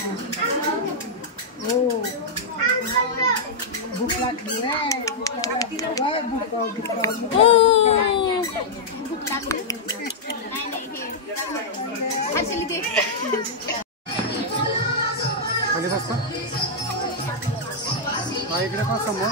हो भूक लागली खाली बसता इकडे का समोर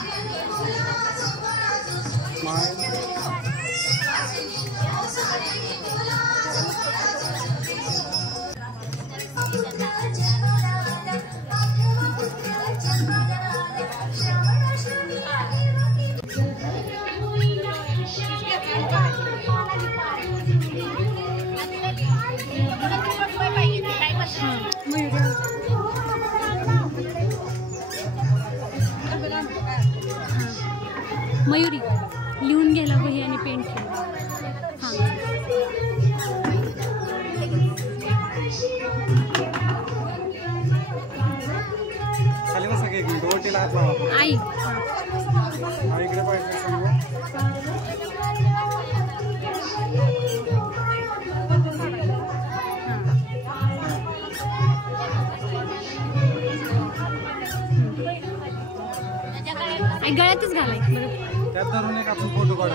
मयुरी लिहून घ्यायला वही आणि पेंट खाली बसा की डोटीला हात लावा आई इकडे पाहिजे गळ्यातच घालायचं बरं त्यात धरून एक आपण फोटो काढू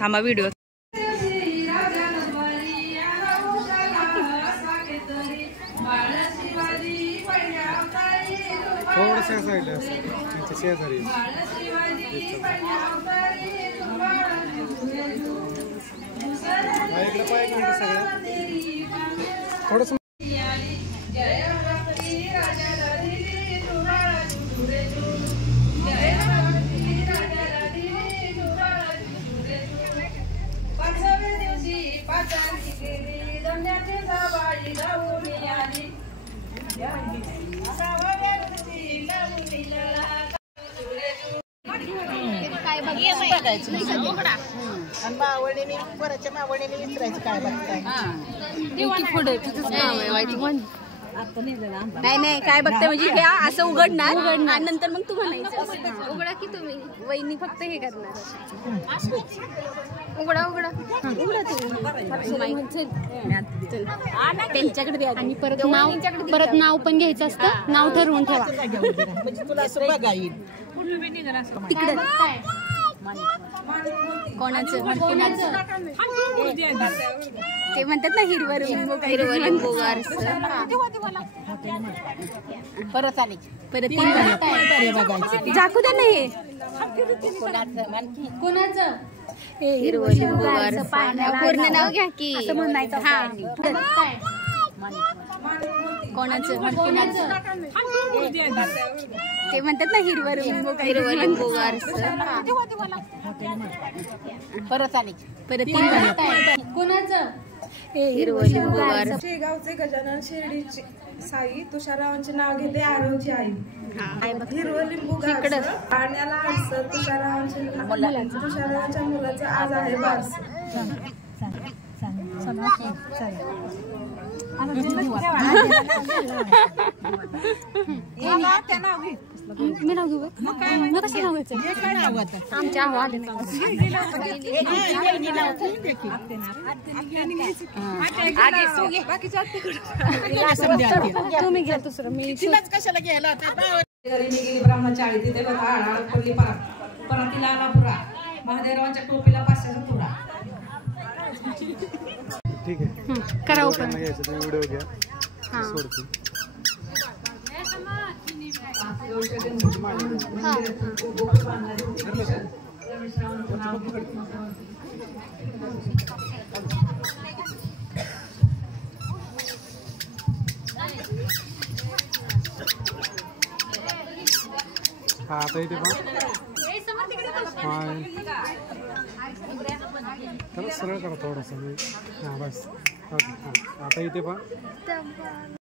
थांबा व्हिडिओ थोडंसं साईडला शेजारी इकडे पाहिजे सगळं थोडंसं मावळीने वराच्या मावळीने विचारायचं काय बघताय नाही नाही काय बघते म्हणजे हे असं उघडणार आणि नंतर मग तू म्हणायचं उघडा की तुम्ही वहिनी फक्त हे करणार उघडा उघडा उघडा त्यांच्याकडे आणि परत नाव पण घ्यायचं असतं नाव ठरवून ठेवा म्हणजे तुला असं बघा येईल तिकडे कोणाचं ते म्हणतात ना हिरवं लिंबू परत आली परत झाकू द्या नाही कोणाचं हिरवं लिंबू पूर्ण नाव घ्या की म्हणायचं हा कोणाचं ते म्हणतात ना हिरवं लिंबू परत आली परत कोणाचं हिरवं लिंबू शेगावचे गजानन शिर्डीचे साई तुषारावांचे नाव घेते आरवची आई हिरवं लिंबू पाण्याला आरसं तुषारावांच्या मुलाचं आज आहे बारस मी नाव घेऊ मग कसं नाव घ्यायचं आमच्या आले तुम्ही घ्या दुसरं मी कशाला घ्यायला गेली ब्राह्मणाच्या आई तिथे पडली परातीला आला पुरा महादेवाच्या टोपीला पाचशेचा तुरा ठीक आहे करा ओपन व्हिडिओ घ्या सोडतो हा आता इथे पहा सरळ करा थोडंसं हां बस ओके हां आता इथे पहा